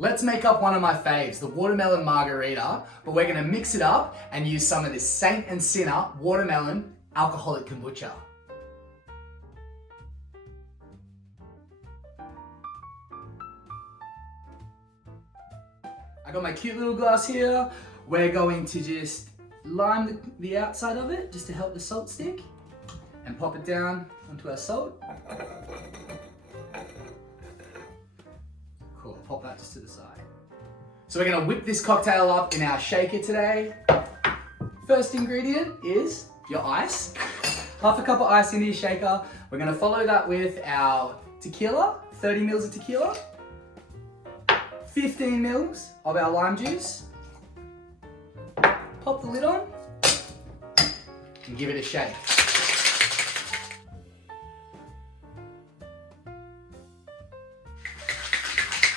Let's make up one of my faves, the Watermelon Margarita, but we're gonna mix it up and use some of this Saint and Sinner Watermelon Alcoholic Kombucha. I got my cute little glass here. We're going to just lime the outside of it just to help the salt stick and pop it down onto our salt. Cool, pop that just to the side. So we're gonna whip this cocktail up in our shaker today. First ingredient is your ice. Half a cup of ice into your shaker. We're gonna follow that with our tequila, 30 mils of tequila, 15 mils of our lime juice. Pop the lid on and give it a shake.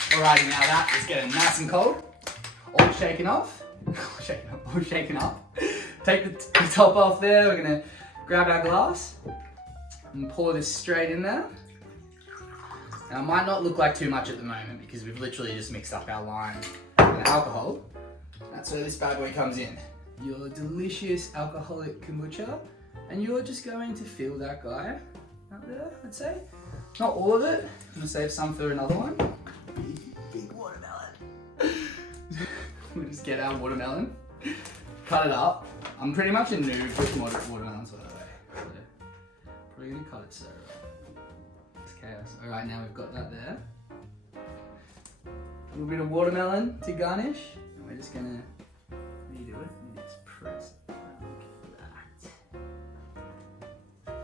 Alrighty, now that is getting nice and cold. All shaken off. All shaken up. Take the top off there. We're gonna grab our glass and pour this straight in there. Now it might not look like too much at the moment because we've literally just mixed up our lime and alcohol. That's where this bad boy comes in. Your delicious alcoholic kombucha, and you're just going to fill that guy out there, I'd say. Not all of it. I'm gonna save some for another one. Big watermelon. We'll just get our watermelon, cut it up. I'm pretty much a noob with watermelons, by the way. So probably gonna cut it so it's chaos. All right, now we've got that there. A little bit of watermelon to garnish, and we're just gonna. How do you do it? You just press it like that.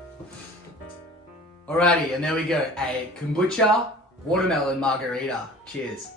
Alrighty, and there we go. A kombucha watermelon margarita. Cheers.